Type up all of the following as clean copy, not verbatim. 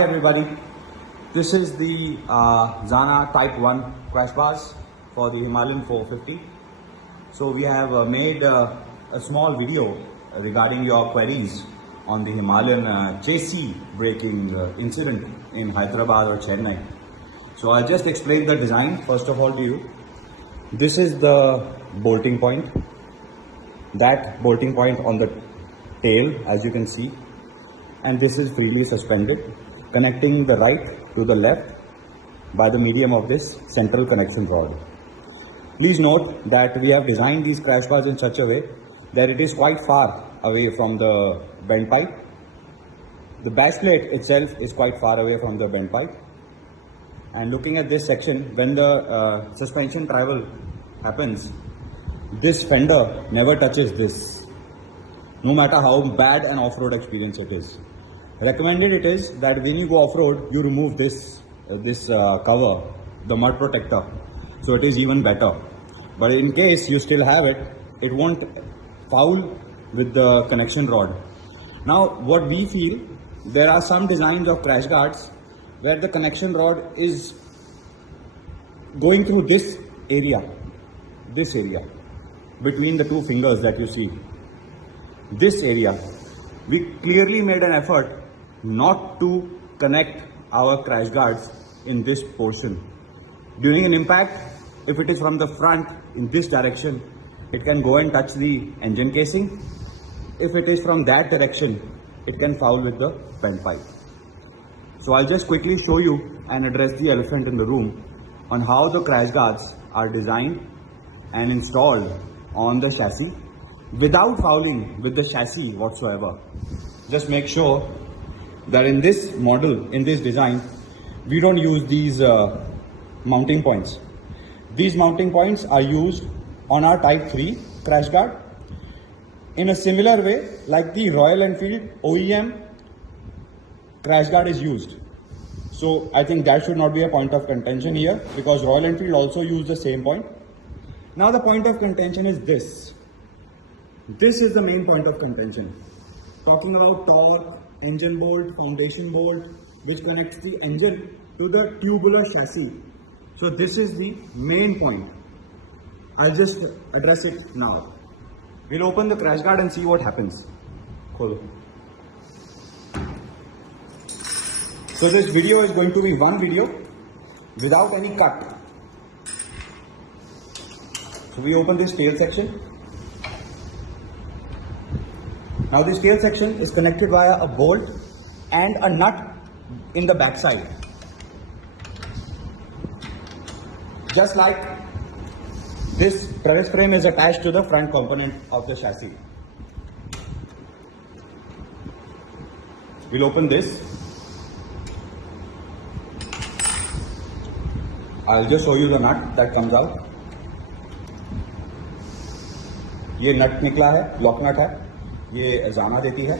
Hi everybody, this is the Zana Type 1 crash bars for the Himalayan 450. So we have made a small video regarding your queries on the Himalayan chassis braking incident in Hyderabad or Chennai. So I'll just explain the design first of all to you. This is the bolting point, that bolting point on the tail as you can see, and this is freely suspended, connecting the right to the left by the medium of this central connection rod. Please note that we have designed these crash bars in such a way that it is quite far away from the bend pipe. The base plate itself is quite far away from the bend pipe. And looking at this section, when the suspension travel happens, this fender never touches this, no matter how bad an off-road experience it is. Recommended it is that when you go off-road, you remove this cover, the mud protector, so it is even better. But in case you still have it, it won't foul with the connection rod. Now, what we feel, there are some designs of crash guards where the connection rod is going through this area, between the two fingers that you see. This area, we clearly made an effort not to connect our crash guards in this portion. During an impact, if it is from the front in this direction, it can go and touch the engine casing. If it is from that direction, it can foul with the bend pipe. So I'll just quickly show you and address the elephant in the room on how the crash guards are designed and installed on the chassis without fouling with the chassis whatsoever. Just make sure that in this model, in this design, we don't use these mounting points. These mounting points are used on our Type 3 crash guard in a similar way like the Royal Enfield OEM crash guard is used. So I think that should not be a point of contention here, because Royal Enfield also used the same point. Now the point of contention is this. This is the main point of contention. Talking about torque, engine bolt, foundation bolt, which connects the engine to the tubular chassis. So this is the main point. I'll just address it now. We'll open the crash guard and see what happens. Kholo. So this video is going to be one video without any cut. So we open this tail section. Now this tail section is connected via a bolt and a nut in the back side. Just like this traverse frame is attached to the front component of the chassis. We'll open this. I'll just show you the nut that comes out. ये नट निकला है, lock nut है, ये जाना देती है.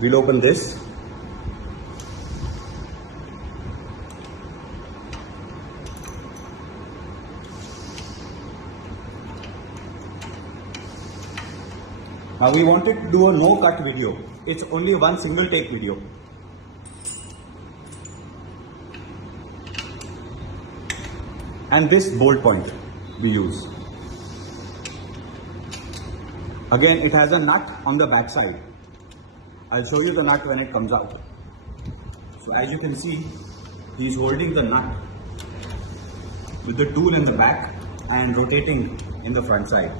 We'll open this. Now we wanted to do a no cut video. It's only one single take video. And this bolt point we use. Again, it has a nut on the back side. I'll show you the nut when it comes out. So as you can see, he's holding the nut with the tool in the back and rotating in the front side.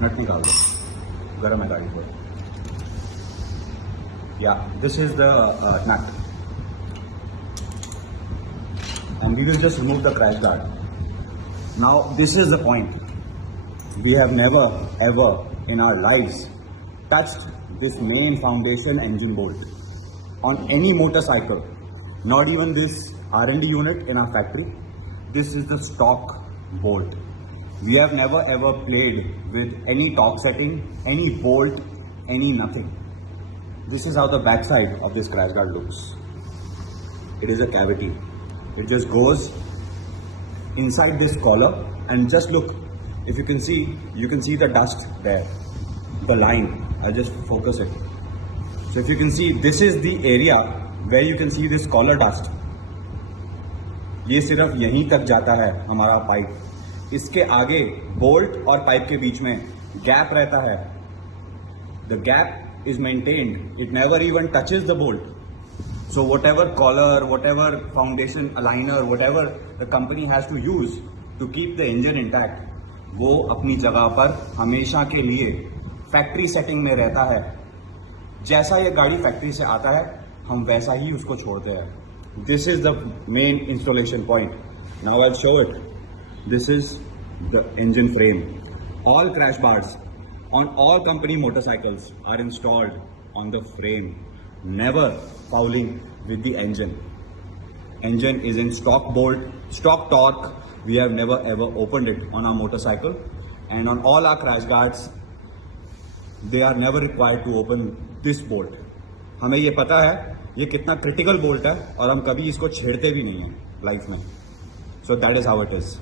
Nut निकाल दो, गरम है गाड़ी पर. Yeah, this is the nut, and we will just remove the crash guard. Now this is the point. We have never ever in our lives touched this main foundation engine bolt on any motorcycle, not even this R&D unit in our factory. This is the stock bolt. We have never ever played with any torque setting, any bolt, any nothing. This is how the back side of this crash guard looks. It is a cavity. It just goes inside this collar and just look. If you can see the dust there, the line. I'll just focus it. So if you can see, this is the area where you can see this collar dust. ये सिर्फ यहीं तक जाता है हमारा pipe. इसके आगे bolt और पाइप के बीच में गैप रहता है. The gap is maintained. It never even touches the bolt. So whatever collar, whatever foundation aligner, whatever the company has to use to keep the engine intact, वो अपनी जगह पर हमेशा के लिए फैक्ट्री सेटिंग में रहता है. जैसा ये गाड़ी फैक्ट्री से आता है हम वैसा ही उसको छोड़ते हैं. This is the main installation point. Now I'll show it. This is the engine frame. All crash bars on all company motorcycles are installed on the frame, never fouling with the engine. Engine is in stock bolt, stock torque. We have never ever opened it on our motorcycle, and on all our crash guards they are never required to open this bolt. हमें ये पता है ये कितना critical bolt है और हम कभी इसको छेड़ते भी नहीं हैं लाइफ में. So that is how it is.